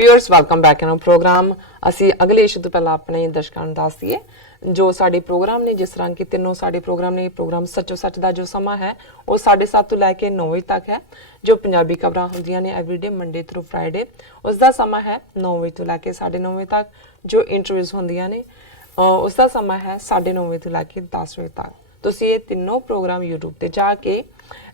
Viewers welcome back in program. ਅਸੀਂ ਅਗਲੇ issue ਤੋਂ ਪਹਿਲਾਂ ਆਪਣੇ ਦਰਸ਼ਕਾਂ ਨੂੰ ਦੱਸ ਦਈਏ ਜੋ ਸਾਡੇ ਪ੍ਰੋਗਰਾਮ ਨੇ, ਜਿਸ ਤਰ੍ਹਾਂ ਕਿ ਤਿੰਨੋਂ ਸਾਡੇ ਪ੍ਰੋਗਰਾਮ ਨੇ। ਪ੍ਰੋਗਰਾਮ ਸੱਚੋ ਸੱਚ ਦਾ ਜੋ ਸਮਾਂ ਹੈ ਉਹ 7:30 ਤੋਂ ਲੈ ਕੇ 9 ਵਜੇ ਤੱਕ ਹੈ। ਜੋ ਪੰਜਾਬੀ ਖਬਰਾਂ ਹੁੰਦੀਆਂ ਨੇ ਐਵਰੀਡੇ ਮੰਡੇ ਥਰੂ ਫਰਾਈਡੇ, ਉਸ ਦਾ ਸਮਾਂ ਹੈ 9 ਵਜੇ ਤੋਂ ਲੈ ਕੇ 9:30 ਵਜੇ ਤੱਕ। ਜੋ ਇੰਟਰਵਿਊਜ਼ ਹੁੰਦੀਆਂ ਨੇ ਉਸ ਦਾ ਸਮਾਂ ਹੈ 9:30 ਵਜੇ ਤੋਂ ਲੈ ਕੇ 10 ਵਜੇ ਤੱਕ। ਤੁਸੀਂ ਇਹ ਤਿੰਨੋਂ ਪ੍ਰੋਗਰਾਮ YouTube ਤੇ ਜਾ ਕੇ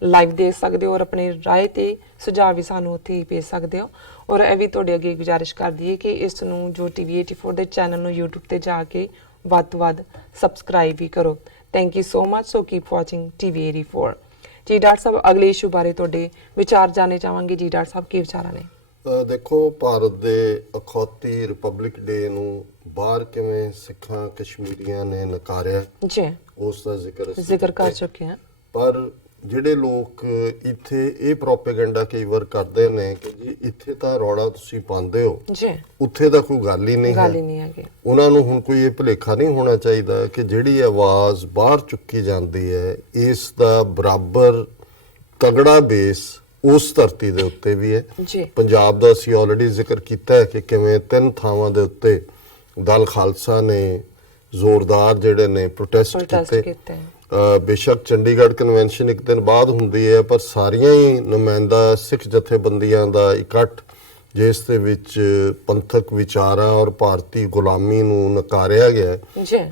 ਲਾਈਵ ਦੇਖ ਸਕਦੇ ਹੋ ਔਰ ਆਪਣੇ ਰਾਏ ਤੇ ਸੁਝਾਅ ਵੀ ਸਾਨੂੰ ਉੱਥੇ ਹੀ ਭੇਜ ਸਕਦੇ ਹੋ। ਔਰ ਇਹ ਵੀ ਤੁਹਾਡੇ ਅੱਗੇ ਗੁਜ਼ਾਰਿਸ਼ ਕਰਦੀ ਹੈ ਕਿ ਇਸ ਨੂੰ ਜੋ TV 84 ਦੇ ਚੈਨਲ ਨੂੰ YouTube ਤੇ ਜਾ ਕੇ ਵੱਧ ਤੋਂ ਵੱਧ ਸਬਸਕ੍ਰਾਈਬ ਵੀ ਕਰੋ। Thank you so much. So keep watching TV 84। ਜੀ ਡਾਕਟਰ ਸਾਹਿਬ, ਅਗਲੇ ਇਸ਼ੂ ਬਾਰੇ ਤੁਹਾਡੇ ਵਿਚਾਰ ਜਾਣਨੇ ਚਾਹਾਂਗੇ। ਜੀ ਡਾਕਟਰ ਸਾਹਿਬ, ਕੀ ਵਿਚਾਰਾਂ ਨੇ? ਦੇਖੋ, ਭਾਰਤ ਦੇ ਅਖੌਤੀ ਰਿਪਬਲਿਕ ਡੇ ਨੂੰ ਬਾਹਰ ਕਿਵੇਂ ਸਿੱਖਾਂ ਕਸ਼ਮੀਰੀਆਂ ਨੇ ਨਕਾਰਿਆ ਜੀ, ਉਸ ਦਾ ਜ਼ਿਕਰ ਕਰ ਚੁੱਕੇ ਹਾਂ। ਪਰ ਜਿਹੜੇ ਲੋਕ ਇੱਥੇ ਇਹ ਪ੍ਰੋਪੇਗੈਂਡਾ ਕਈ ਵਾਰ ਕਰਦੇ ਨੇ ਕਿ ਜੀ ਇੱਥੇ ਤਾਂ ਰੌਲਾ ਤੁਸੀਂ ਪਾਉਂਦੇ ਹੋ ਜੀ, ਉੱਥੇ ਤਾਂ ਕੋਈ ਗੱਲ ਹੀ ਨਹੀਂ ਹੈ। ਉਹਨਾਂ ਨੂੰ ਹੁਣ ਕੋਈ ਇਹ ਭੁਲੇਖਾ ਨਹੀਂ ਹੋਣਾ ਚਾਹੀਦਾ ਕਿ ਜਿਹੜੀ ਆਵਾਜ਼ ਬਾਹਰ ਚੁੱਕੀ ਜਾਂਦੀ ਹੈ ਇਸ ਦਾ ਬਰਾਬਰ ਤਗੜਾ ਬੇਸ ਉਸ ਧਰਤੀ ਦੇ ਉੱਤੇ ਵੀ ਹੈ। ਪੰਜਾਬ ਦਾ ਅਸੀਂ ਆਲਰੇਡੀ ਜ਼ਿਕਰ ਕੀਤਾ ਹੈ ਕਿ ਕਿਵੇਂ 3 ਥਾਵਾਂ ਦੇ ਉੱਤੇ ਦਲ ਖਾਲਸਾ ਨੇ ਜ਼ੋਰਦਾਰ ਜਿਹੜੇ ਨੇ ਪ੍ਰੋਟੈਸਟ ਕੀਤੇ। ਬੇਸ਼ੱਕ ਚੰਡੀਗੜ੍ਹ ਕਨਵੈਨਸ਼ਨ ਇੱਕ ਦਿਨ ਬਾਅਦ ਹੁੰਦੀ ਹੈ, ਪਰ ਸਾਰੀਆਂ ਹੀ ਨੁਮਾਇੰਦਾ ਸਿੱਖ ਜਥੇਬੰਦੀਆਂ ਦਾ ਇਕੱਠ ਜਿਸ ਦੇ ਵਿੱਚ ਪੰਥਕ ਵਿਚਾਰਾਂ ਔਰ ਭਾਰਤੀ ਗੁਲਾਮੀ ਨੂੰ ਨਕਾਰਿਆ ਗਿਆ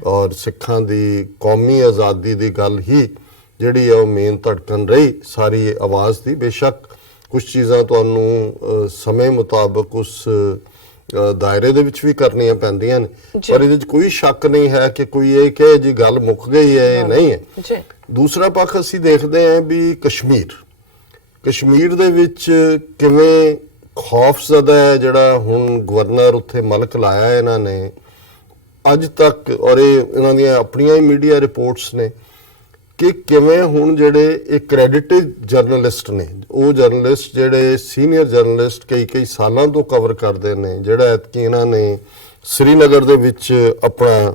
ਔਰ ਸਿੱਖਾਂ ਦੀ ਕੌਮੀ ਆਜ਼ਾਦੀ ਦੀ ਗੱਲ ਹੀ ਜਿਹੜੀ ਹੈ ਉਹ ਮੇਨ ਧੜਕਣ ਰਹੀ ਸਾਰੀ ਆਵਾਜ਼ ਦੀ। ਬੇਸ਼ੱਕ ਕੁਝ ਚੀਜ਼ਾਂ ਤੁਹਾਨੂੰ ਸਮੇਂ ਮੁਤਾਬਕ ਉਸ ਦਾਇਰੇ ਦੇ ਵਿੱਚ ਵੀ ਕਰਨੀਆਂ ਪੈਂਦੀਆਂ ਨੇ, ਪਰ ਇਹਦੇ ਵਿੱਚ ਕੋਈ ਸ਼ੱਕ ਨਹੀਂ ਹੈ ਕਿ ਕੋਈ ਇਹ ਕਹੇ ਜੀ ਗੱਲ ਮੁੱਕ ਗਈ ਹੈ, ਇਹ ਨਹੀਂ ਹੈ। ਦੂਸਰਾ ਪੱਖ ਅਸੀਂ ਦੇਖਦੇ ਹਾਂ ਵੀ ਕਸ਼ਮੀਰ ਦੇ ਵਿੱਚ ਕਿਵੇਂ ਖੌਫਜ਼ਦਾ ਹੈ ਜਿਹੜਾ ਹੁਣ ਗਵਰਨਰ ਉੱਥੇ ਮਲਕ ਲਾਇਆ ਇਹਨਾਂ ਨੇ ਅੱਜ ਤੱਕ, ਔਰ ਇਹਨਾਂ ਦੀਆਂ ਆਪਣੀਆਂ ਹੀ ਮੀਡੀਆ ਰਿਪੋਰਟਸ ਨੇ ਕਿ ਕਿਵੇਂ ਹੁਣ ਜਿਹੜੇ ਇਹ ਕ੍ਰੈਡਿਟਡ ਜਰਨਲਿਸਟ ਨੇ, ਉਹ ਜਰਨਲਿਸਟ ਜਿਹੜੇ ਸੀਨੀਅਰ ਜਰਨਲਿਸਟ ਕਈ ਸਾਲਾਂ ਤੋਂ ਕਵਰ ਕਰਦੇ ਨੇ, ਜਿਹੜਾ ਐਤਕੀ ਇਹਨਾਂ ਨੇ ਸ੍ਰੀਨਗਰ ਦੇ ਵਿੱਚ ਆਪਣਾ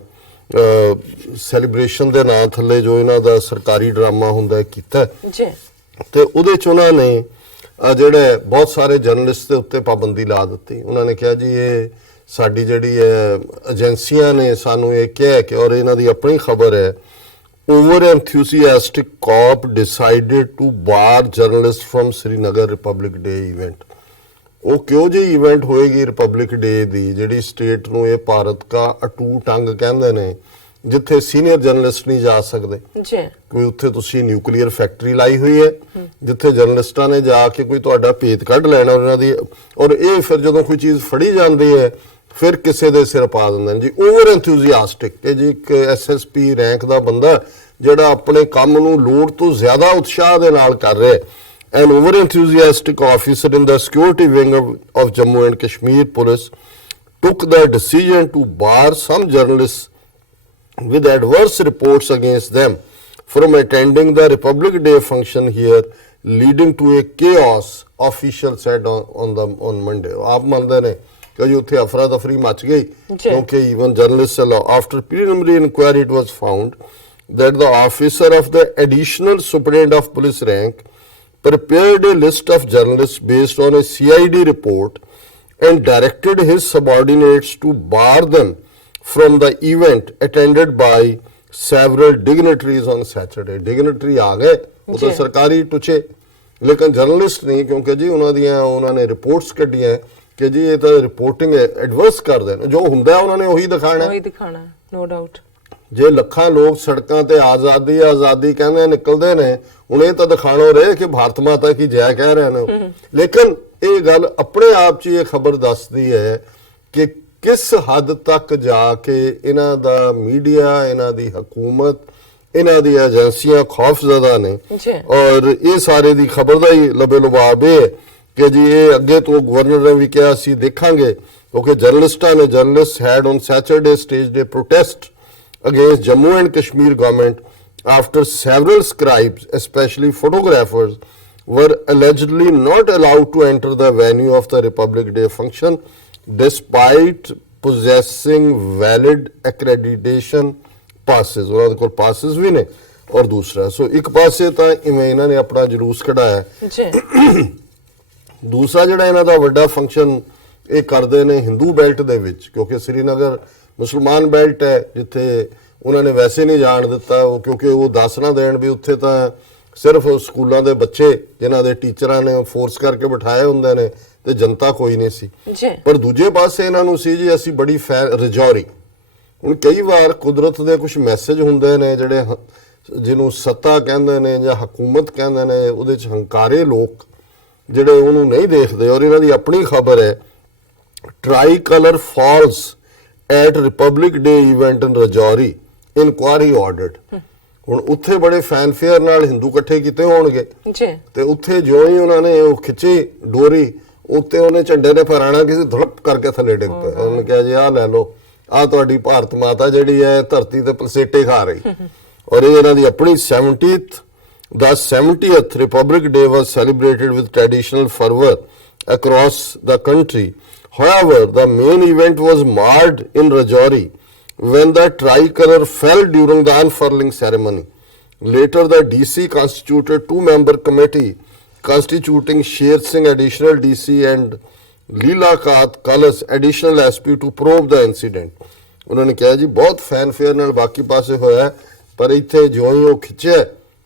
ਸੈਲੀਬ੍ਰੇਸ਼ਨ ਦੇ ਨਾਂ ਥੱਲੇ ਜੋ ਇਹਨਾਂ ਦਾ ਸਰਕਾਰੀ ਡਰਾਮਾ ਹੁੰਦਾ ਕੀਤਾ ਤੇ ਉਹਦੇ 'ਚ ਉਹਨਾਂ ਨੇ ਜਿਹੜੇ ਬਹੁਤ ਸਾਰੇ ਜਰਨਲਿਸਟ ਦੇ ਉੱਤੇ ਪਾਬੰਦੀ ਲਾ ਦਿੱਤੀ। ਉਹਨਾਂ ਨੇ ਕਿਹਾ ਜੀ ਇਹ ਸਾਡੀ ਜਿਹੜੀ ਹੈ ਏਜੰਸੀਆਂ ਨੇ ਸਾਨੂੰ ਇਹ ਕਿਹਾ ਕਿ, ਔਰ ਇਹਨਾਂ ਦੀ ਆਪਣੀ ਖਬਰ ਹੈ, over enthusiastic COP decided to bar journalists from Srinagar Republic Day event। ਉਹ ਕਿਉਂ ਜਿਹੀ ਇਵੈਂਟ ਹੋਏਗੀ ਰਿਪਬਲਿਕ ਡੇ ਦੀ ਜਿਹੜੀ ਸਟੇਟ ਨੂੰ ਇਹ ਭਾਰਤ ਦਾ ਅਟੂਟ ਅੰਗ ਕਹਿੰਦੇ ਨੇ, ਜਿੱਥੇ ਸੀਨੀਅਰ ਜਰਨਲਿਸਟ ਨਹੀਂ ਜਾ ਸਕਦੇ। ਕੋਈ ਉੱਥੇ ਤੁਸੀਂ ਨਿਊਕਲੀਅਰ ਫੈਕਟਰੀ ਲਾਈ ਹੋਈ ਹੈ ਜਿੱਥੇ ਜਰਨਲਿਸਟਾਂ ਨੇ ਜਾ ਕੇ ਕੋਈ ਤੁਹਾਡਾ ਭੇਤ ਕੱਢ ਲੈਣਾ ਉਹਨਾਂ ਦੀ, ਔਰ ਇਹ ਫਿਰ ਜਦੋਂ ਕੋਈ ਚੀਜ਼ ਫੜੀ ਜਾਂਦੀ ਹੈ ਫਿਰ ਕਿਸੇ ਦੇ ਸਿਰ ਪਾ ਦਿੰਦੇ ਨੇ ਜੀ। ਓਵਰ ਐਂਥੂਸੀਆਸਟਿਕ ਕਿ ਜੀ ਇੱਕ SSP ਰੈਂਕ ਦਾ ਬੰਦਾ ਜਿਹੜਾ ਆਪਣੇ ਕੰਮ ਨੂੰ ਲੋੜ ਤੋਂ ਜ਼ਿਆਦਾ ਉਤਸ਼ਾਹ ਦੇ ਨਾਲ ਕਰ ਰਿਹਾ ਹੈ। An over enthusiastic officer in the security wing of Jammu and Kashmir police took the decision to bar some journalists with adverse reports against them from attending the Republic Day function here, leading to a chaos, official said on Monday। ਆਪ ਮੰਨਦੇ ਨੇ ਕਿ ਜੀ ਉੱਥੇ ਅਫਰਾ ਤਫਰੀ much ਗਈ ਕਿਉਂਕਿ even journalists, after preliminary inquiry it was found that the officer of the additional superintendent of police rank prepared a list of journalists based on a CID report and directed his subordinates to bar them from the event attended by several dignitaries on Saturday। dignitary ਆ ਗਏ ਉਹ ਤਾਂ ਸਰਕਾਰੀ ਟੁੱਚੇ, ਲੇਕਿਨ journalist ਨਹੀਂ, ਕਿਉਂਕਿ ਜੀ ਉਹਨਾਂ ਨੇ ਰਿਪੋਰਟਸ ਕੱਢੀਆਂ ਕਿ ਜੀ ਇਹ ਤਾਂ ਰਿਪੋਰਟਿੰਗ ਐਡਵਰਸ ਕਰਦੇ ਨੇ, ਜੋ ਹੁੰਦਾ ਉਹਨਾਂ ਨੇ ਉਹੀ ਦਿਖਾਣਾ, ਨੋ ਡਾਊਟ। ਜੇ ਲੱਖਾਂ ਲੋਕ ਸੜਕਾਂ ਤੇ ਆਜ਼ਾਦੀ ਕਹਿੰਦੇ ਨਿਕਲਦੇ ਨੇ, ਹੁਣ ਇਹ ਤਾਂ ਦਿਖਾਣੋ ਰਹੇ ਕਿ ਭਾਰਤ ਮਾਤਾ ਕੀ ਜੈ ਕਹਿ ਰਹੇ ਨੇ, ਲੇਕਿਨ ਇਹ ਗੱਲ ਆਪਣੇ ਆਪ 'ਚ ਇਹ ਖਬਰ ਦੱਸਦੀ ਹੈ ਕਿ ਕਿਸ ਹੱਦ ਤੱਕ ਜਾ ਕੇ ਇਹਨਾਂ ਦਾ ਮੀਡੀਆ, ਇਹਨਾਂ ਦੀ ਹਕੂਮਤ, ਇਹਨਾਂ ਦੀ ਏਜੰਸੀਆਂ ਖੌਫਜ਼ਦਾ ਨੇ। ਔਰ ਇਹ ਸਾਰੇ ਦੀ ਖਬਰ ਦਾ ਹੀ ਲਬੇ ਲੁਬਾਬ ਇਹ ਕਿ ਜੀ ਇਹ ਅੱਗੇ ਤੋਂ ਗਵਰਨਰ ਨੇ ਵੀ ਕਿਹਾ ਅਸੀਂ ਦੇਖਾਂਗੇ, ਕਿਉਂਕਿ journalist had on Saturday staged a protest against Jammu and Kashmir government after several scribes, especially photographers, were allegedly not allowed to enter the venue of the Republic Day function despite possessing valid accreditation passes। ਉਹਨਾਂ ਦੇ ਕੋਲ passes ਵੀ ਨੇ। ਔਰ ਦੂਸਰਾ ਇੱਕ ਪਾਸੇ ਤਾਂ ਇਵੇਂ ਇਹਨਾਂ ਨੇ ਆਪਣਾ ਜਲੂਸ ਕਢਾਇਆ, ਦੂਸਰਾ ਜਿਹੜਾ ਇਹਨਾਂ ਦਾ ਵੱਡਾ ਫੰਕਸ਼ਨ ਇਹ ਕਰਦੇ ਨੇ ਹਿੰਦੂ ਬੈਲਟ ਦੇ ਵਿੱਚ, ਕਿਉਂਕਿ ਸ੍ਰੀਨਗਰ ਮੁਸਲਮਾਨ ਬੈਲਟ ਹੈ ਜਿੱਥੇ ਉਹਨਾਂ ਨੇ ਵੈਸੇ ਨਹੀਂ ਜਾਣ ਦਿੱਤਾ, ਉਹ ਕਿਉਂਕਿ ਉਹ ਦੱਸ ਨਾ ਦੇਣ ਵੀ ਉੱਥੇ ਤਾਂ ਸਿਰਫ ਸਕੂਲਾਂ ਦੇ ਬੱਚੇ ਜਿਨ੍ਹਾਂ ਦੇ ਟੀਚਰਾਂ ਨੇ ਫੋਰਸ ਕਰਕੇ ਬਿਠਾਏ ਹੁੰਦੇ ਨੇ ਤੇ ਜਨਤਾ ਕੋਈ ਨਹੀਂ ਸੀ। ਪਰ ਦੂਜੇ ਪਾਸੇ ਇਹਨਾਂ ਨੂੰ ਸੀ ਜੀ ਅਸੀਂ ਬੜੀ ਰਜੌਰੀ। ਹੁਣ ਕਈ ਵਾਰ ਕੁਦਰਤ ਦੇ ਕੁਝ ਮੈਸੇਜ ਹੁੰਦੇ ਨੇ ਜਿਹੜੇ ਜਿਹਨੂੰ ਸੱਤਾ ਕਹਿੰਦੇ ਨੇ ਜਾਂ ਹਕੂਮਤ ਕਹਿੰਦੇ ਨੇ, ਉਹਦੇ ਚ ਹੰਕਾਰੇ ਲੋਕ ਜਿਹੜੇ ਉਹਨੂੰ ਨਹੀਂ ਦੇਖਦੇ। ਔਰ ਇਹਨਾਂ ਦੀ ਆਪਣੀ ਖਬਰ ਹੈ, tricolour falls at Republic Day event in Rajouri, inquiry ordered. ਹੁਣ ਉੱਥੇ ਬੜੇ ਫੈਨਫੇਅਰ ਨਾਲ ਹਿੰਦੂ ਇਕੱਠੇ ਕੀਤੇ ਹੋਣਗੇ ਤੇ ਉੱਥੇ ਜਿਉਂ ਹੀ ਉਹਨਾਂ ਨੇ ਉਹ ਖਿੱਚੀ ਡੋਰੀ, ਉੱਤੇ ਉਹਨੇ ਝੰਡੇ ਨੇ ਫਹਰਾਣਾ ਕਿਸੇ ਧੜਪ ਕਰਕੇ ਥੱਲੇ ਡਿੱਗ ਪਿਆ। ਉਹਨੇ ਕਿਹਾ ਜੀ ਆਹ ਲੈ ਲਓ, ਆਹ ਤੁਹਾਡੀ ਭਾਰਤ ਮਾਤਾ ਜਿਹੜੀ ਹੈ ਧਰਤੀ ਤੇ ਪਲਸੇਟੇ ਖਾ ਰਹੀ। ਔਰ ਇਹ ਇਹਨਾਂ ਦੀ ਆਪਣੀ 70th Republic Day was celebrated with traditional fervor across the country. However, the main event was marred in Rajouri when the tricolor fell during the unfurling ceremony. Later, the DC constituted two-member committee constituting Sher Singh additional DC and Leela Kalas additional SP to probe the incident. उन्होंने कहा जी बहुत fanfare नाल बाकी पासे होया, पर इत्थे जो ही वो खिंचे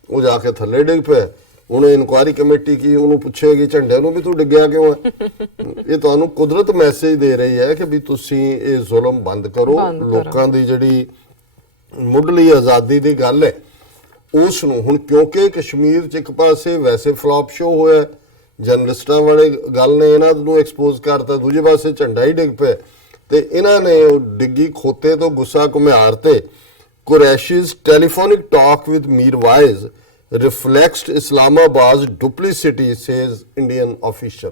वो जाके थल्ले डिग पे। उन्हें इनक्वायरी कमेटी की, उन्होंने पूछेगी झंडे नूं भी तू डिग्या क्यों है। ये तुहानूं कुदरत मैसेज दे रही है कि भी तुसीं ये जुल्म बंद करो। लोकां दी जिहड़ी मुੱਢਲੀ आज़ादी दी गल है उस नूं हुण, क्योंकि कश्मीर च एक पासे वैसे फ्लॉप शो होया, जर्नलिस्टां वाले गल ने इन्हां नूं एक्सपोज करता, दूजे पासे झंडा ही डिग पिया ते इन्हां ने डिग्गी खोते तो गुस्सा घुमियार ते Qureshi's telephonic talk with Mirwaiz reflects Islamabad's duplicity, says Indian official.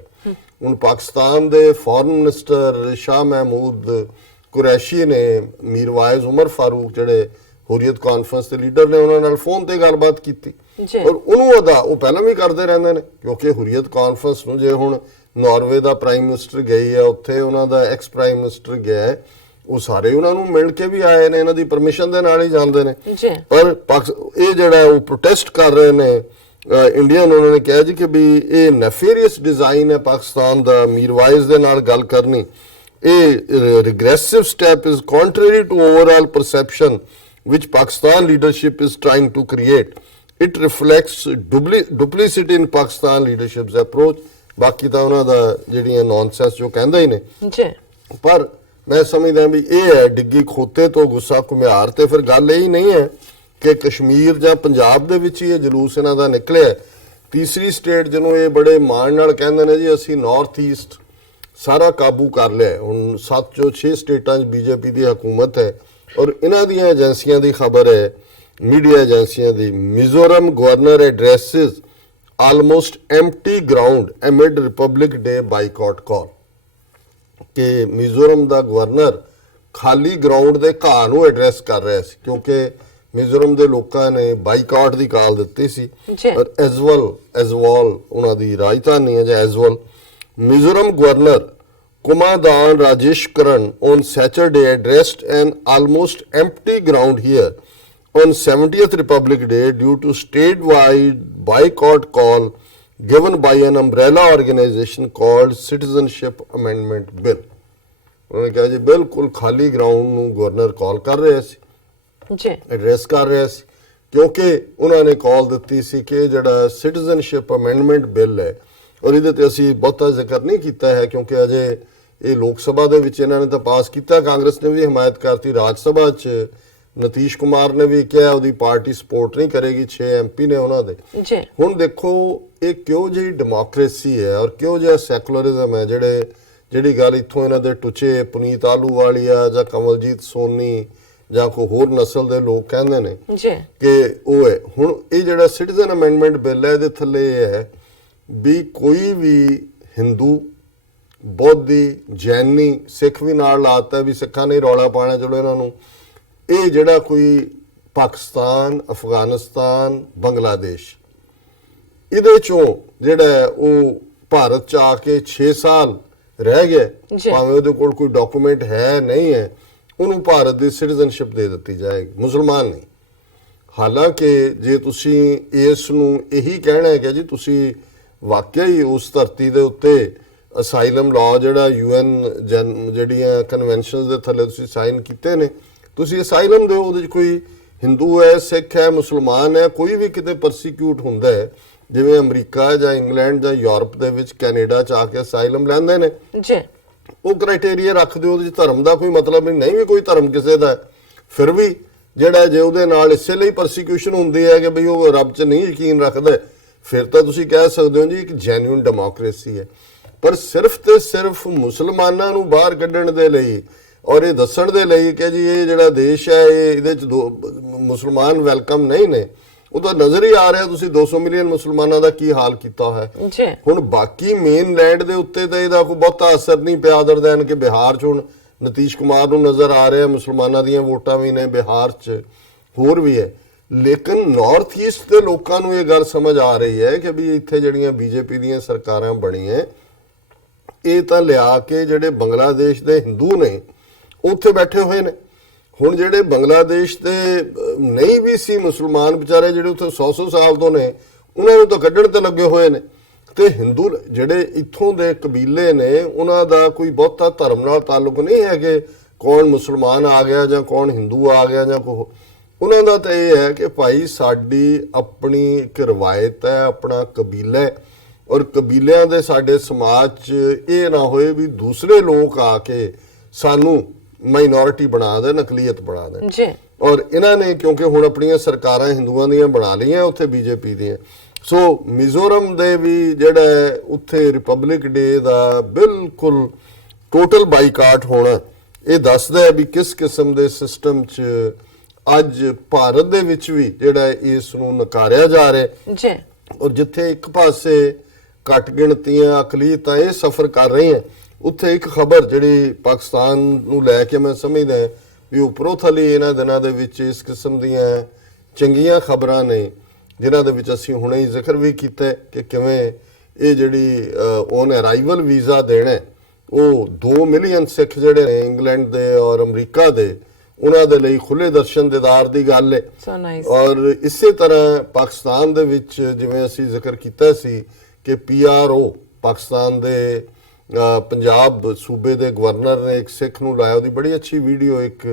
ਹੁਣ ਪਾਕਿਸਤਾਨ ਦੇ ਫੋਰਨ ਮਿਨਿਸਟਰ ਸ਼ਾਹ ਮਹਿਮੂਦ ਕੁਰੈਸ਼ੀ ਨੇ ਮੀਰਵਾਇਜ਼ ਉਮਰ ਫਾਰੂਕ ਜਿਹੜੇ ਹੁਰੀਅਤ ਕਾਨਫਰੰਸ ਦੇ ਲੀਡਰ ਨੇ ਉਹਨਾਂ ਨਾਲ ਫੋਨ ਤੇ ਗੱਲਬਾਤ ਕੀਤੀ। ਔਰ ਉਹਨੂੰ ਉਹ ਪਹਿਲਾਂ ਵੀ ਕਰਦੇ ਰਹਿੰਦੇ ਨੇ, ਕਿਉਂਕਿ ਹੁਰੀਅਤ ਕਾਨਫਰੰਸ ਨੂੰ ਜੇ ਹੁਣ ਨਾਰਵੇ ਦਾ ਪ੍ਰਾਈਮ ਮਿਨਿਸਟਰ ਗਈ ਹੈ, ਉੱਥੇ ਉਹਨਾਂ ਦਾ ਐਕਸ ਪ੍ਰਾਈਮ ਮਿਨਿਸਟਰ ਗਿਆ ਹੈ, ਉਹ ਸਾਰੇ ਉਹਨਾਂ ਨੂੰ ਮਿਲ ਕੇ ਵੀ ਆਏ ਨੇ, ਇਹਨਾਂ ਦੀ ਪਰਮਿਸ਼ਨ ਦੇ ਨਾਲ ਹੀ ਜਾਂਦੇ ਨੇ। ਪਰ ਇਹ ਜਿਹੜਾ ਉਹ ਪ੍ਰੋਟੈਸਟ ਕਰ ਰਹੇ ਨੇ ਇੰਡੀਅਨ, ਉਹਨਾਂ ਨੇ ਕਿਹਾ ਜੀ ਕਿ ਵੀ ਇਹ ਨੈਫੇਰੀਅਸ ਡਿਜ਼ਾਈਨ ਹੈ ਪਾਕਿਸਤਾਨ ਦਾ ਮੀਰਵਾਈਜ਼ ਦੇ ਨਾਲ ਗੱਲ ਕਰਨੀ। ਇਹ regressive step is contrary to overall perception which Pakistan leadership is trying to create. It reflects duplicity in Pakistan leadership's approach. ਬਾਕੀ ਤਾਂ ਉਹਨਾਂ ਦਾ ਜਿਹੜੀਆਂ ਨੌਨਸੈਂਸ ਜੋ ਕਹਿੰਦਾ ਹੀ ਨੇ ਜੀ, ਪਰ ਮੈਂ ਸਮਝਦਾ ਵੀ ਇਹ ਹੈ ਡਿੱਗੀ ਖੋਤੇ ਤੋਂ ਗੁੱਸਾ ਘੁਮਿਆਰ। ਤੇ ਫਿਰ ਗੱਲ ਇਹ ਨਹੀਂ ਹੈ ਕਿ ਕਸ਼ਮੀਰ ਜਾਂ ਪੰਜਾਬ ਦੇ ਵਿੱਚ ਹੀ ਇਹ ਜਲੂਸ ਇਹਨਾਂ ਦਾ ਨਿਕਲਿਆ। ਤੀਸਰੀ ਸਟੇਟ ਜਿਹਨੂੰ ਇਹ ਬੜੇ ਮਾਣ ਨਾਲ ਕਹਿੰਦੇ ਨੇ ਜੀ ਅਸੀਂ ਨਾਰਥ ਈਸਟ ਸਾਰਾ ਕਾਬੂ ਕਰ ਲਿਆ। ਹੁਣ 7 ਚੋਂ 6 ਸਟੇਟਾਂ 'ਚ ਬੀਜੇਪੀ ਦੀ ਹਕੂਮਤ ਹੈ। ਔਰ ਇਹਨਾਂ ਦੀਆਂ ਏਜੰਸੀਆਂ ਦੀ ਖਬਰ ਹੈ, ਮੀਡੀਆ ਏਜੰਸੀਆਂ ਦੀ, Mizoram governor addresses almost empty ground amid Republic Day boycott call. ਕਿ ਮਿਜ਼ੋਰਮ ਦਾ ਗਵਰਨਰ ਖਾਲੀ ਗਰਾਊਂਡ ਦੇ ਘਾਹ ਨੂੰ ਐਡਰੈਸ ਕਰ ਰਿਹਾ ਸੀ, ਕਿਉਂਕਿ ਮਿਜ਼ੋਰਮ ਦੇ ਲੋਕਾਂ ਨੇ ਬਾਈਕਾਟ ਦੀ ਕਾਲ ਦਿੱਤੀ ਸੀ। ਔਰ ਐਜ਼ਵਾਲ ਉਹਨਾਂ ਦੀ ਰਾਜਧਾਨੀ ਹੈ, ਜਾਂ Aizawl. Mizoram governor Kumadan Rajesh Karan on Saturday addressed an almost empty ground here on 70th Republic Day due to statewide boycott call given by an umbrella organization called Citizenship Amendment Bill. उन्होंने कहा जी बिल्कुल खाली ग्राउंड ਨੂੰ governor ਕਾਲ ਕਰ ਰਿਹਾ ਸੀ ਜੀ, address ਕਰ ਰਿਹਾ ਸੀ, ਕਿਉਂਕਿ ਉਹਨਾਂ ਨੇ ਕਾਲ ਦਿੱਤੀ ਸੀ ਕਿ ਜਿਹੜਾ ਸਿਟੀਜ਼ਨਸ਼ਿਪ ਅਮੈਂਡਮੈਂਟ ਬਿੱਲ ਹੈ, ਔਰ ਇਹਦੇ ਤੇ ਅਸੀਂ ਬਹੁਤਾ ਜ਼ਿਕਰ ਨਹੀਂ ਕੀਤਾ ਹੈ ਕਿਉਂਕਿ ਅਜੇ ਇਹ ਲੋਕ ਸਭਾ ਦੇ ਵਿੱਚ ਇਹਨਾਂ ਨੇ ਤਾਂ ਪਾਸ ਕੀਤਾ, ਕਾਂਗਰਸ ਨੇ ਵੀ ਹਮਾਇਤ ਕਰਤੀ, ਰਾਜ ਸਭਾ 'ਚ ਨਤੀਸ਼ ਕੁਮਾਰ ਨੇ ਵੀ ਕਿਹਾ ਉਹਦੀ ਪਾਰਟੀ ਸਪੋਰਟ ਨਹੀਂ ਕਰੇਗੀ, 6 MP ਨੇ ਉਹਨਾਂ ਦੇ। ਹੁਣ ਦੇਖੋ ਇਹ ਕਿਉਂ ਜਿਹੀ ਡੈਮੋਕ੍ਰੇਸੀ ਹੈ ਔਰ ਕਿਉਂ ਜਿਹਾ ਸੈਕੂਲਰਿਜ਼ਮ ਹੈ, ਜਿਹੜੀ ਗੱਲ ਇੱਥੋਂ ਇਹਨਾਂ ਦੇ ਟੁੱਚੇ ਪੁਨੀਤ ਆਲੂਵਾਲੀਆ ਜਾਂ ਕਮਲਜੀਤ ਸੋਨੀ ਜਾਂ ਕੋਈ ਹੋਰ ਨਸਲ ਦੇ ਲੋਕ ਕਹਿੰਦੇ ਨੇ ਕਿ ਉਹ ਹੈ। ਹੁਣ ਇਹ ਜਿਹੜਾ ਸਿਟੀਜ਼ਨ ਅਮੈਂਡਮੈਂਟ ਬਿੱਲ ਹੈ, ਇਹਦੇ ਥੱਲੇ ਇਹ ਹੈ ਵੀ ਕੋਈ ਵੀ ਹਿੰਦੂ, ਬੌਧੀ, ਜੈਨੀ, ਸਿੱਖ ਵੀ ਨਾਲ ਲਾਤਾ ਵੀ ਸਿੱਖਾਂ ਨੇ ਰੌਲਾ ਪਾਣਾ, ਚਲੋ ਇਹਨਾਂ ਨੂੰ ਇਹ ਜਿਹੜਾ ਕੋਈ ਪਾਕਿਸਤਾਨ, ਅਫਗਾਨਿਸਤਾਨ, ਬੰਗਲਾਦੇਸ਼ ਇਹਦੇ ਚੋਂ ਜਿਹੜਾ ਉਹ ਭਾਰਤ 'ਚ ਆ ਕੇ 6 ਸਾਲ ਰਹਿ ਗਿਆ, ਭਾਵੇਂ ਉਹਦੇ ਕੋਲ ਕੋਈ ਡਾਕੂਮੈਂਟ ਹੈ ਨਹੀਂ ਹੈ, ਉਹਨੂੰ ਭਾਰਤ ਦੀ ਸਿਟੀਜ਼ਨਸ਼ਿਪ ਦੇ ਦਿੱਤੀ ਜਾਏਗੀ, ਮੁਸਲਮਾਨ ਨਹੀਂ। ਹਾਲਾਂਕਿ ਜੇ ਤੁਸੀਂ ਇਸ ਨੂੰ ਇਹੀ ਕਹਿਣਾ ਹੈ ਕਿ ਜੀ ਤੁਸੀਂ ਵਾਕਿਆ ਹੀ ਉਸ ਧਰਤੀ ਦੇ ਉੱਤੇ ਅਸਾਈਲਮ ਲਾਅ ਜਿਹੜਾ UN ਜਿਹੜੀਆਂ ਕਨਵੈਨਸ਼ਨਸ ਦੇ ਥੱਲੇ ਤੁਸੀਂ ਸਾਈਨ ਕੀਤੇ ਨੇ, ਤੁਸੀਂ ਅਸਾਈਲਮ ਦਿਓ। ਉਹਦੇ 'ਚ ਕੋਈ ਹਿੰਦੂ ਹੈ, ਸਿੱਖ ਹੈ, ਮੁਸਲਮਾਨ ਹੈ, ਕੋਈ ਵੀ ਕਿਤੇ ਪਰਸੀਕਿਊਟ ਹੁੰਦਾ ਹੈ, ਜਿਵੇਂ ਅਮਰੀਕਾ ਜਾਂ ਇੰਗਲੈਂਡ ਜਾਂ ਯੂਰਪ ਦੇ ਵਿੱਚ, ਕੈਨੇਡਾ 'ਚ ਆ ਕੇ ਅਸਾਈਲਮ ਲੈਂਦੇ ਨੇ ਜੀ, ਉਹ ਕ੍ਰਾਈਟੇਰੀਆ ਰੱਖ ਦਿਓ। ਉਹਦੇ 'ਚ ਧਰਮ ਦਾ ਕੋਈ ਮਤਲਬ ਨਹੀਂ ਵੀ ਕੋਈ ਧਰਮ ਕਿਸੇ ਦਾ, ਫਿਰ ਵੀ ਜਿਹੜਾ ਜੇ ਉਹਦੇ ਨਾਲ ਇਸੇ ਲਈ ਪਰਸੀਕਿਊਸ਼ਨ ਹੁੰਦੀ ਹੈ ਕਿ ਬਈ ਉਹ ਰੱਬ 'ਚ ਨਹੀਂ ਯਕੀਨ ਰੱਖਦਾ, ਫਿਰ ਤਾਂ ਤੁਸੀਂ ਕਹਿ ਸਕਦੇ ਹੋ ਜੀ ਇੱਕ ਜੈਨੂਇਨ ਡੈਮੋਕ੍ਰੇਸੀ ਹੈ। ਪਰ ਸਿਰਫ ਤੇ ਸਿਰਫ ਮੁਸਲਮਾਨਾਂ ਨੂੰ ਬਾਹਰ ਕੱਢਣ ਦੇ ਲਈ ਔਰ ਇਹ ਦੱਸਣ ਦੇ ਲਈ ਕਿ ਜੀ ਇਹ ਜਿਹੜਾ ਦੇਸ਼ ਹੈ ਇਹਦੇ 'ਚ ਮੁਸਲਮਾਨ ਵੈਲਕਮ ਨਹੀਂ ਨੇ, ਉਹ ਤਾਂ ਨਜ਼ਰ ਹੀ ਆ ਰਿਹਾ। ਤੁਸੀਂ 200 ਮਿਲੀਅਨ ਮੁਸਲਮਾਨਾਂ ਦਾ ਕੀ ਹਾਲ ਕੀਤਾ ਹੋਇਆ ਜੀ। ਹੁਣ ਬਾਕੀ ਮੇਨ ਲੈਂਡ ਦੇ ਉੱਤੇ ਤਾਂ ਇਹਦਾ ਕੋਈ ਬਹੁਤਾ ਅਸਰ ਨਹੀਂ ਪਿਆ, ਅਦਰ ਦੈਨ ਕਿ ਬਿਹਾਰ 'ਚ ਹੁਣ ਨਤੀਸ਼ ਕੁਮਾਰ ਨੂੰ ਨਜ਼ਰ ਆ ਰਿਹਾ, ਮੁਸਲਮਾਨਾਂ ਦੀਆਂ ਵੋਟਾਂ ਵੀ ਨੇ ਬਿਹਾਰ 'ਚ, ਹੋਰ ਵੀ ਹੈ। ਲੇਕਿਨ ਨਾਰਥ ਈਸਟ ਦੇ ਲੋਕਾਂ ਨੂੰ ਇਹ ਗੱਲ ਸਮਝ ਆ ਰਹੀ ਹੈ ਕਿ ਵੀ ਇੱਥੇ ਜਿਹੜੀਆਂ BJP ਦੀਆਂ ਸਰਕਾਰਾਂ ਬਣੀਆਂ, ਇਹ ਤਾਂ ਲਿਆ ਕੇ ਜਿਹੜੇ ਬੰਗਲਾਦੇਸ਼ ਦੇ ਹਿੰਦੂ ਨੇ ਉੱਥੇ ਬੈਠੇ ਹੋਏ ਨੇ। ਹੁਣ ਜਿਹੜੇ ਬੰਗਲਾਦੇਸ਼ ਦੇ ਨਹੀਂ ਵੀ ਸੀ ਮੁਸਲਮਾਨ ਵਿਚਾਰੇ, ਜਿਹੜੇ ਉੱਥੇ 100 ਸਾਲ ਤੋਂ ਨੇ, ਉਹਨਾਂ ਨੂੰ ਤਾਂ ਕੱਢਣ ਤੇ ਲੱਗੇ ਹੋਏ ਨੇ। ਤੇ ਹਿੰਦੂ ਜਿਹੜੇ ਇੱਥੋਂ ਦੇ ਕਬੀਲੇ ਨੇ, ਉਹਨਾਂ ਦਾ ਕੋਈ ਬਹੁਤਾ ਧਰਮ ਨਾਲ ਤਾਲੁਕ ਨਹੀਂ ਹੈ ਕਿ ਕੌਣ ਮੁਸਲਮਾਨ ਆ ਗਿਆ ਜਾਂ ਕੌਣ ਹਿੰਦੂ ਆ ਗਿਆ ਜਾਂ ਕੋ। ਉਹਨਾਂ ਦਾ ਤਾਂ ਇਹ ਹੈ ਕਿ ਭਾਈ ਸਾਡੀ ਆਪਣੀ ਇੱਕ ਰਵਾਇਤ ਹੈ, ਆਪਣਾ ਕਬੀਲਾ ਹੈ, ਔਰ ਕਬੀਲਿਆਂ ਦੇ ਸਾਡੇ ਸਮਾਜ 'ਚ ਇਹ ਨਾ ਹੋਏ ਵੀ ਦੂਸਰੇ ਲੋਕ ਆ ਕੇ ਸਾਨੂੰ ਮਾਈਨੋਰਿਟੀ ਬਣਾ ਦੇਣ, ਅਕਲੀਅਤ ਬਣਾ ਦੇਣ ਜੀ। ਔਰ ਇਹਨਾਂ ਨੇ ਕਿਉਂਕਿ ਹੁਣ ਆਪਣੀਆਂ ਸਰਕਾਰਾਂ ਹਿੰਦੂਆਂ ਦੀਆਂ ਬਣਾ ਲਈਆਂ ਉੱਥੇ BJP ਦੀਆਂ, ਸੋ ਮਿਜ਼ੋਰਮ ਦੇ ਵੀ ਜਿਹੜਾ ਉੱਥੇ ਰਿਪਬਲਿਕ ਡੇ ਦਾ ਬਿਲਕੁਲ ਟੋਟਲ ਬਾਈਕਾਟ ਹੋਣਾ, ਇਹ ਦੱਸਦਾ ਹੈ ਵੀ ਕਿਸ ਕਿਸਮ ਦੇ ਸਿਸਟਮ 'ਚ ਅੱਜ ਭਾਰਤ ਦੇ ਵਿੱਚ ਵੀ ਜਿਹੜਾ ਇਸ ਨੂੰ ਨਕਾਰਿਆ ਜਾ ਰਿਹਾ ਜੀ। ਔਰ ਜਿੱਥੇ ਇੱਕ ਪਾਸੇ ਘੱਟ ਗਿਣਤੀਆਂ ਅਕਲੀਤਾਂ ਇਹ ਸਫਰ ਕਰ ਰਹੀਆਂ, ਉੱਥੇ ਇੱਕ ਖਬਰ ਜਿਹੜੀ ਪਾਕਿਸਤਾਨ ਨੂੰ ਲੈ ਕੇ ਮੈਂ ਸਮਝਦਾ ਵੀ ਉੱਪਰੋਂ ਥੱਲੇ ਇਹਨਾਂ ਦਿਨਾਂ ਦੇ ਵਿੱਚ ਇਸ ਕਿਸਮ ਦੀਆਂ ਚੰਗੀਆਂ ਖਬਰਾਂ ਨੇ, ਜਿਨ੍ਹਾਂ ਦੇ ਵਿੱਚ ਅਸੀਂ ਹੁਣੇ ਹੀ ਜ਼ਿਕਰ ਵੀ ਕੀਤਾ ਕਿ ਕਿਵੇਂ ਇਹ ਜਿਹੜੀ ਔਨ ਅਰਾਈਵਲ ਵੀਜ਼ਾ ਦੇਣਾ, ਉਹ 2 ਮਿਲੀਅਨ ਸਿੱਖ ਜਿਹੜੇ ਨੇ ਇੰਗਲੈਂਡ ਦੇ ਔਰ ਅਮਰੀਕਾ ਦੇ, ਉਹਨਾਂ ਦੇ ਲਈ ਖੁੱਲੇ ਦਰਸ਼ਨ ਦੀਦਾਰ ਦੀ ਗੱਲ ਹੈ। ਔਰ ਇਸੇ ਤਰ੍ਹਾਂ ਪਾਕਿਸਤਾਨ ਦੇ ਵਿੱਚ ਜਿਵੇਂ ਅਸੀਂ ਜ਼ਿਕਰ ਕੀਤਾ ਸੀ ਕਿ PRO ਪਾਕਿਸਤਾਨ ਦੇ ਪੰਜਾਬ ਸੂਬੇ ਦੇ ਗਵਰਨਰ ਨੇ ਇੱਕ ਸਿੱਖ ਨੂੰ ਲਾਇਆ, ਉਹਦੀ ਬੜੀ ਅੱਛੀ ਵੀਡੀਓ ਇੱਕ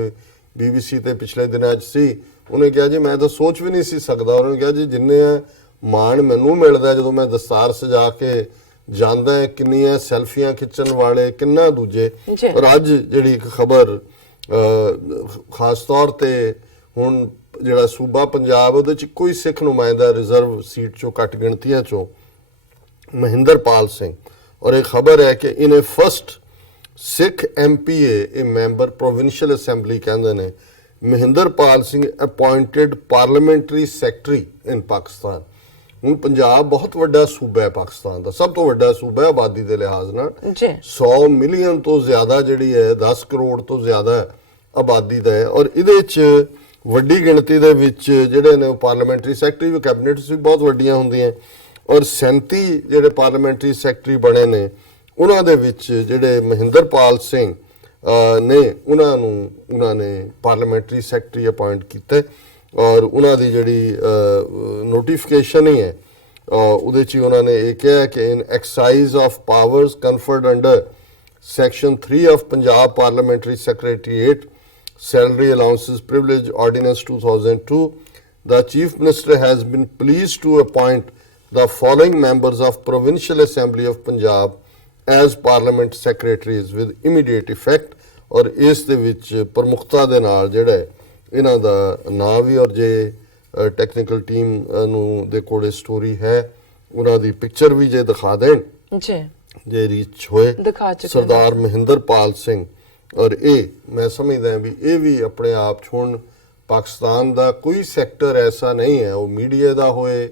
BBC ਤੇ ਪਿਛਲੇ ਦਿਨਾਂ 'ਚ ਸੀ। ਉਹਨੇ ਕਿਹਾ ਜੀ ਮੈਂ ਤਾਂ ਸੋਚ ਵੀ ਨਹੀਂ ਸੀ ਸਕਦਾ, ਉਹਨੇ ਕਿਹਾ ਜੀ ਜਿੰਨੇ ਮਾਣ ਮੈਨੂੰ ਮਿਲਦਾ ਜਦੋਂ ਮੈਂ ਦਸਤਾਰ ਸਜਾ ਕੇ ਜਾਂਦਾ ਹੈ, ਕਿੰਨੀਆਂ ਸੈਲਫੀਆਂ ਖਿੱਚਣ ਵਾਲੇ, ਕਿੰਨਾ ਦੂਜੇ। ਔਰ ਅੱਜ ਜਿਹੜੀ ਇੱਕ ਖਬਰ ਖਾਸ ਤੌਰ ਤੇ ਹੁਣ ਜਿਹੜਾ ਸੂਬਾ ਪੰਜਾਬ, ਉਹਦੇ 'ਚ ਕੋਈ ਸਿੱਖ ਨੁਮਾਇੰਦਾ ਰਿਜ਼ਰਵ ਸੀਟ 'ਚੋਂ ਘੱਟ ਗਿਣਤੀਆਂ 'ਚੋਂ ਮਹਿੰਦਰਪਾਲ ਸਿੰਘ, ਔਰ ਇਹ ਖਬਰ ਹੈ ਕਿ ਇਹਨੇ ਫਸਟ ਸਿੱਖ MPA, ਇਹ ਮੈਂਬਰ ਪ੍ਰੋਵਿੰਸ਼ੀਅਲ ਅਸੈਂਬਲੀ ਕਹਿੰਦੇ ਨੇ, Mahinderpal Singh appointed parliamentary secretary in Pakistan. ਹੁਣ ਪੰਜਾਬ ਬਹੁਤ ਵੱਡਾ ਸੂਬਾ ਹੈ, ਪਾਕਿਸਤਾਨ ਦਾ ਸਭ ਤੋਂ ਵੱਡਾ ਸੂਬਾ ਹੈ ਆਬਾਦੀ ਦੇ ਲਿਹਾਜ਼ ਨਾਲ, 100 ਮਿਲੀਅਨ ਤੋਂ ਜ਼ਿਆਦਾ ਜਿਹੜੀ ਹੈ, 10 ਕਰੋੜ ਤੋਂ ਜ਼ਿਆਦਾ ਆਬਾਦੀ ਦਾ ਹੈ। ਔਰ ਇਹਦੇ 'ਚ ਵੱਡੀ ਗਿਣਤੀ ਦੇ ਵਿੱਚ ਜਿਹੜੇ ਨੇ ਉਹ ਪਾਰਲੀਮੈਂਟਰੀ ਸੈਕਟਰੀ ਵੀ, ਕੈਬਨਿਟਸ ਵੀ ਬਹੁਤ ਵੱਡੀਆਂ ਹੁੰਦੀਆਂ, ਔਰ 37 ਜਿਹੜੇ ਪਾਰਲੀਮੈਂਟਰੀ ਸੈਕਟਰੀ ਬਣੇ ਨੇ, ਉਹਨਾਂ ਦੇ ਵਿੱਚ ਜਿਹੜੇ ਮਹਿੰਦਰਪਾਲ ਸਿੰਘ ਨੇ ਉਹਨਾਂ ਨੇ ਪਾਰਲੀਮੈਂਟਰੀ ਸੈਕਟਰੀ ਅਪਾਇੰਟ ਕੀਤੇ। ਔਰ ਉਹਨਾਂ ਦੀ ਜਿਹੜੀ ਨੋਟੀਫਿਕੇਸ਼ਨ ਹੀ ਹੈ, ਉਹਦੇ 'ਚ ਉਹਨਾਂ ਨੇ ਇਹ ਕਿਹਾ ਕਿ in exercise of powers conferred under section 3 of Punjab parliamentary secretariat salary allowances privilege ordinance 2002 the Chief Minister has been pleased to appoint the following members of Provincial Assembly of Punjab as Parliament Secretaries with immediate effect। ਔਰ ਇਸ ਦੇ ਵਿੱਚ ਪ੍ਰਮੁਖਤਾ ਦੇ ਨਾਲ ਜਿਹੜਾ ਇਹਨਾਂ ਦਾ ਨਾਂ ਵੀ, ਔਰ ਜੇ ਟੈਕਨੀਕਲ ਟੀਮ ਨੂੰ ਦੇ ਕੋਲੇ ਸਟੋਰੀ ਹੈ ਉਹਨਾਂ ਦੀ ਪਿਕਚਰ ਵੀ ਜੇ ਦਿਖਾ ਦੇਣ ਜੀ, ਜੇ ਰੀਚ ਹੋਏ, ਸਰਦਾਰ ਮਹਿੰਦਰਪਾਲ ਸਿੰਘ। ਔਰ ਇਹ ਮੈਂ ਸਮਝਦਾ ਵੀ ਇਹ ਵੀ ਆਪਣੇ ਆਪ 'ਚ ਹੁਣ ਪਾਕਿਸਤਾਨ ਦਾ ਕੋਈ ਸੈਕਟਰ ਐਸਾ ਨਹੀਂ ਹੈ, ਉਹ ਮੀਡੀਆ ਦਾ ਹੋਏ,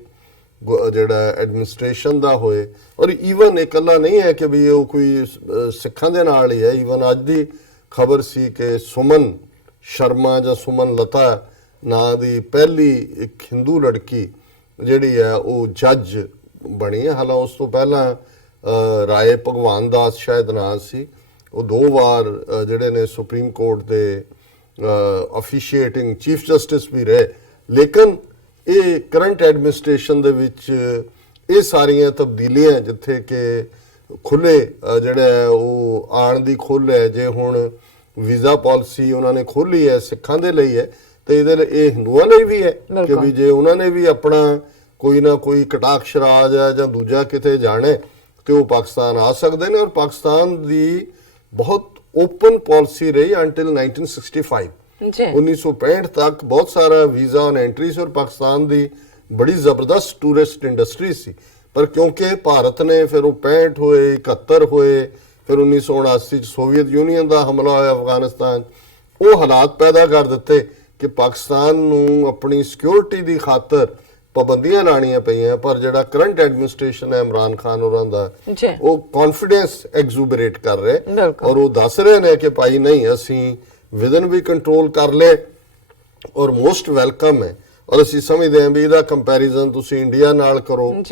ਜਿਹੜਾ ਐਡਮਿਨਿਸਟ੍ਰੇਸ਼ਨ ਦਾ ਹੋਏ, ਔਰ ਈਵਨ ਇਕੱਲਾ ਨਹੀਂ ਹੈ ਕਿ ਵੀ ਉਹ ਕੋਈ ਸਿੱਖਾਂ ਦੇ ਨਾਲ ਹੀ ਹੈ। ਈਵਨ ਅੱਜ ਦੀ ਖਬਰ ਸੀ ਕਿ ਸੁਮਨ ਸ਼ਰਮਾ ਜਾਂ ਸੁਮਨ ਲਤਾ ਨਾਂ ਦੀ ਪਹਿਲੀ ਇੱਕ ਹਿੰਦੂ ਲੜਕੀ ਜਿਹੜੀ ਹੈ ਉਹ ਜੱਜ ਬਣੀ ਹੈ। ਹਾਲਾਂ ਉਸ ਤੋਂ ਪਹਿਲਾਂ ਰਾਏ ਭਗਵਾਨ ਦਾਸ ਸ਼ਾਇਦ ਨਾਂ ਸੀ, ਉਹ 2 ਵਾਰ ਜਿਹੜੇ ਨੇ ਸੁਪਰੀਮ ਕੋਰਟ ਦੇ ਅਫੀਸ਼ੀਏਟਿੰਗ ਚੀਫ ਜਸਟਿਸ ਵੀ ਰਹੇ। ਲੇਕਿਨ ਇਹ ਕਰੰਟ ਐਡਮਿਨਿਸਟ੍ਰੇਸ਼ਨ ਦੇ ਵਿੱਚ ਇਹ ਸਾਰੀਆਂ ਤਬਦੀਲੀਆਂ, ਜਿੱਥੇ ਕਿ ਖੁੱਲੇ ਜਿਹੜਾ ਹੈ ਉਹ ਆਉਣ ਦੀ ਖੁੱਲ੍ਹ ਹੈ। ਜੇ ਹੁਣ ਵੀਜ਼ਾ ਪਾਲਿਸੀ ਉਹਨਾਂ ਨੇ ਖੋਲੀ ਹੈ ਸਿੱਖਾਂ ਦੇ ਲਈ ਹੈ, ਤੇ ਇਹਦੇ ਲਈ ਇਹ ਹਿੰਦੂਆਂ ਲਈ ਵੀ ਹੈ ਕਿ ਵੀ ਜੇ ਉਹਨਾਂ ਨੇ ਵੀ ਆਪਣਾ ਕੋਈ ਨਾ ਕੋਈ ਕਟਾਕਸ਼ ਰਾਜ ਹੈ ਜਾਂ ਦੂਜਾ ਕਿਤੇ ਜਾਣਾ ਤੇ ਉਹ ਪਾਕਿਸਤਾਨ ਆ ਸਕਦੇ ਨੇ। ਔਰ ਪਾਕਿਸਤਾਨ ਦੀ ਬਹੁਤ ਓਪਨ ਪਾਲਿਸੀ ਰਹੀ ਅੰਟਿਲ 1965 1965 ਤੱਕ ਬਹੁਤ ਸਾਰਾ ਵੀਜ਼ਾ ਔਨ ਐਂਟਰੀ ਸੀ ਔਰ ਪਾਕਿਸਤਾਨ ਦੀ ਬੜੀ ਜ਼ਬਰਦਸਤ ਟੂਰਿਸਟ ਇੰਡਸਟਰੀ ਸੀ। ਪਰ ਕਿਉਂਕਿ ਭਾਰਤ ਨੇ ਫਿਰ ਉਹ 65 ਹੋਏ 71 ਹੋਏ, ਫਿਰ 1979 ਚ ਸੋਵੀਅਤ ਯੂਨੀਅਨ ਦਾ ਹਮਲਾ ਹੋਇਆ ਅਫਗਾਨਿਸਤਾਨ, ਉਹ ਹਾਲਾਤ ਪੈਦਾ ਕਰ ਦਿੱਤੇ ਕਿ ਪਾਕਿਸਤਾਨ ਨੂੰ ਆਪਣੀ ਸਿਕਿਉਰਿਟੀ ਦੀ ਖਾਤਰ ਪਾਬੰਦੀਆਂ ਲਾਣੀਆਂ ਪਈਆਂ। ਪਰ ਜਿਹੜਾ ਕਰੰਟ ਐਡਮਿਨਿਸਟ੍ਰੇਸ਼ਨ ਹੈ ਇਮਰਾਨ ਖਾਨ ਹੋਰਾਂ ਦਾ, ਉਹ ਕੌਨਫੀਡੈਂਸ ਐਗਜ਼ੂਬਰੇਟ ਕਰ ਰਿਹਾ ਔਰ ਉਹ ਦੱਸ ਰਹੇ ਨੇ ਕਿ ਭਾਈ ਨਹੀਂ ਅਸੀਂ ਵਿਦਨ ਵੀ ਕੰਟਰੋਲ ਕਰ ਲਏ ਔਰ ਮੋਸਟ ਵੈਲਕਮ ਹੈ। ਔਰ ਅਸੀਂ ਸਮਝਦੇ ਹਾਂ ਵੀ ਇਹਦਾ ਕੰਪੈਰੀਜ਼ਨ ਤੁਸੀਂ ਇੰਡੀਆ ਨਾਲ ਕਰੋ,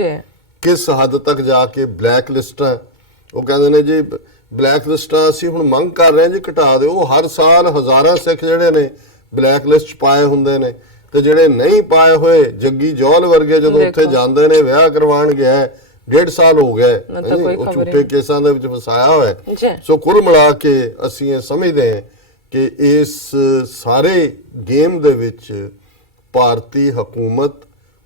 ਕਿਸ ਹੱਦ ਤੱਕ ਜਾ ਕੇ ਬਲੈਕ ਲਿਸਟਾਂ, ਉਹ ਕਹਿੰਦੇ ਨੇ ਜੀ ਬਲੈਕ ਲਿਸਟਾਂ ਅਸੀਂ ਹੁਣ ਮੰਗ ਕਰ ਰਹੇ ਹਾਂ ਜੀ ਘਟਾ ਦਿਓ। ਉਹ ਹਰ ਸਾਲ ਹਜ਼ਾਰਾਂ ਸਿੱਖ ਜਿਹੜੇ ਨੇ ਬਲੈਕ ਲਿਸਟ 'ਚ ਪਾਏ ਹੁੰਦੇ ਨੇ, ਤੇ ਜਿਹੜੇ ਨਹੀਂ ਪਾਏ ਹੋਏ ਜੱਗੀ ਜੌਲ ਵਰਗੇ ਜਦੋਂ ਉੱਥੇ ਜਾਂਦੇ ਨੇ ਵਿਆਹ ਕਰਵਾਉਣ ਗਿਆ 1.5 ਸਾਲ ਹੋ ਗਏ, ਉਹ ਝੂਠੇ ਕੇਸਾਂ ਦੇ ਵਿੱਚ ਫਸਾਇਆ ਹੋਇਆ। ਸੋ ਕੁੱਲ ਮਿਲਾ ਕੇ ਅਸੀਂ ਇਹ ਸਮਝਦੇ ਹਾਂ ਕਿ ਇਸ ਸਾਰੇ ਗੇਮ ਦੇ ਵਿੱਚ ਭਾਰਤੀ ਹਕੂਮਤ,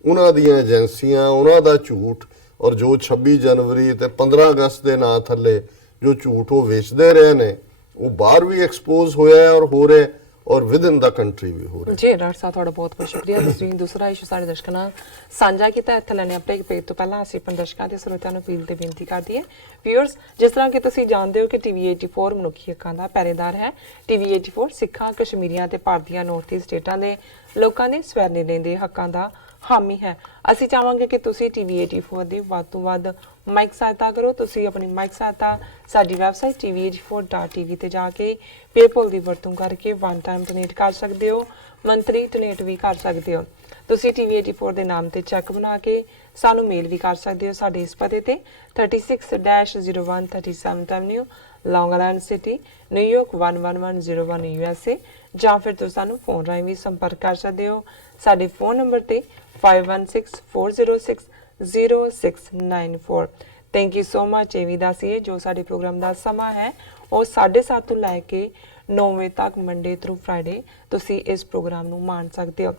ਉਹਨਾਂ ਦੀਆਂ ਏਜੰਸੀਆਂ, ਉਹਨਾਂ ਦਾ ਝੂਠ ਔਰ ਜੋ 26 ਜਨਵਰੀ ਤੇ 15 ਅਗਸਤ ਦੇ ਨਾਂ ਥੱਲੇ ਜੋ ਝੂਠ ਉਹ ਵੇਚਦੇ ਰਹੇ ਨੇ, ਉਹ ਬਾਹਰ ਵੀ ਐਕਸਪੋਜ਼ ਹੋਇਆ ਔਰ ਹੋ ਰਿਹਾ ਔਰ ਵਿਦਨ ਦਾ ਕੰਟਰੀ ਵੀ ਹੋ ਰਿਹਾ। ਜੀ ਡਾਕਟਰ ਸਾਹਿਬ ਤੁਹਾਡਾ ਬਹੁਤ ਬਹੁਤ ਸ਼ੁਕਰੀਆ। ਤੁਸੀਂ ਦੂਸਰਾ ਇਸ਼ੂ ਸਾਡੇ ਦਰਸ਼ਕਾਂ ਨਾਲ ਸਾਂਝਾ ਕੀਤਾ। ਇੱਥੇ ਲੈਣੇ ਆਪਣੇ ਪੇਜ ਤੋਂ ਪਹਿਲਾਂ ਅਸੀਂ ਆਪਣੇ ਦਰਸ਼ਕਾਂ ਤੇ ਸਰੋਤਿਆਂ ਨੂੰ ਅਪੀਲ ਤੇ ਬੇਨਤੀ ਕਰਦੀ ਹੈ ਵਿਊਅਰਸ, ਜਿਸ ਤਰ੍ਹਾਂ ਕਿ ਤੁਸੀਂ ਜਾਣਦੇ ਹੋ ਕਿ ਟੀਵੀ 84 ਮਨੁੱਖੀ ਹੱਕਾਂ ਦਾ ਪਹਿਰੇਦਾਰ ਹੈ। ਟੀਵੀ 84 ਸਿੱਖਾਂ, ਕਸ਼ਮੀਰੀਆਂ ਤੇ ਭਾਰਤੀਆਂ ਨਾਰਥ ਈਸਟ ਸਟੇਟਾਂ ਦੇ ਲੋਕਾਂ ਦੇ ਸਵੈ ਨਿਰਣੇ ਦੇ ਹੱਕਾਂ ਦਾ ਹਾਮੀ ਹੈ। ਅਸੀਂ ਚਾਹਾਂਗੇ ਕਿ ਤੁਸੀਂ ਟੀਵੀ 84 ਦੀ ਵੱਧ ਤੋਂ ਵੱਧ ਮਾਈਕ ਸਹਾਇਤਾ ਕਰੋ। ਤੁਸੀਂ ਆਪਣੀ ਮਾਈਕ ਸਹਾਇਤਾ ਸਾਡੀ ਵੈਬਸਾਈਟ tv84.tv ਤੇ ਜਾ ਕੇ ਪੇਪਲ ਦੀ ਵਰਤੋਂ ਕਰਕੇ ਵਨ ਟਾਈਮ ਡੋਨੇਟ ਕਰ ਸਕਦੇ ਹੋ, ਮੰਥਲੀ ਡੋਨੇਟ ਵੀ ਕਰ ਸਕਦੇ ਹੋ। ਤੁਸੀਂ ਟੀਵੀ 84 ਦੇ ਨਾਮ ਤੇ ਚੈੱਕ ਬਣਾ ਕੇ ਸਾਨੂੰ ਮੇਲ ਵੀ ਕਰ ਸਕਦੇ ਹੋ ਸਾਡੇ ਇਸ ਪਤੇ ਤੇ 36-01 37th Avenue, Long Island City, New York 11101 USA, ਜਾਂ ਫਿਰ ਤੁਸੀਂ ਸਾਨੂੰ ਫੋਨ ਰਾਹੀਂ ਵੀ ਸੰਪਰਕ ਕਰ ਸਕਦੇ ਹੋ ਸਾਡੇ ਫੋਨ ਨੰਬਰ ਤੇ 5164060694। Thank you so much. ਇਹ ਵੀ ਦੱਸੀਏ ਜੋ ਸਾਡੇ ਪ੍ਰੋਗਰਾਮ ਦਾ ਸਮਾਂ ਹੈ ਉਹ 7:30 ਤੋਂ ਲੈ ਕੇ 9 ਵਜੇ ਤੱਕ ਮੰਡੇ ਥਰੂ ਫਰਾਈਡੇ ਤੁਸੀਂ ਇਸ ਪ੍ਰੋਗਰਾਮ ਨੂੰ ਮਾਣ ਸਕਦੇ ਹੋ।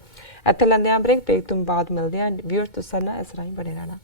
ਇੱਥੇ ਲੈਂਦੇ ਹਾਂ ਬ੍ਰੇਕ, ਬ੍ਰੇਕ ਤੋਂ ਬਾਅਦ ਮਿਲਦੇ ਹਾਂ। ਵਿਊਅਰਸ ਤੁਸੀਂ ਨਾਲ ਇਸ ਰਾਹੀਂ ਬਣੇ ਰਹਿਣਾ।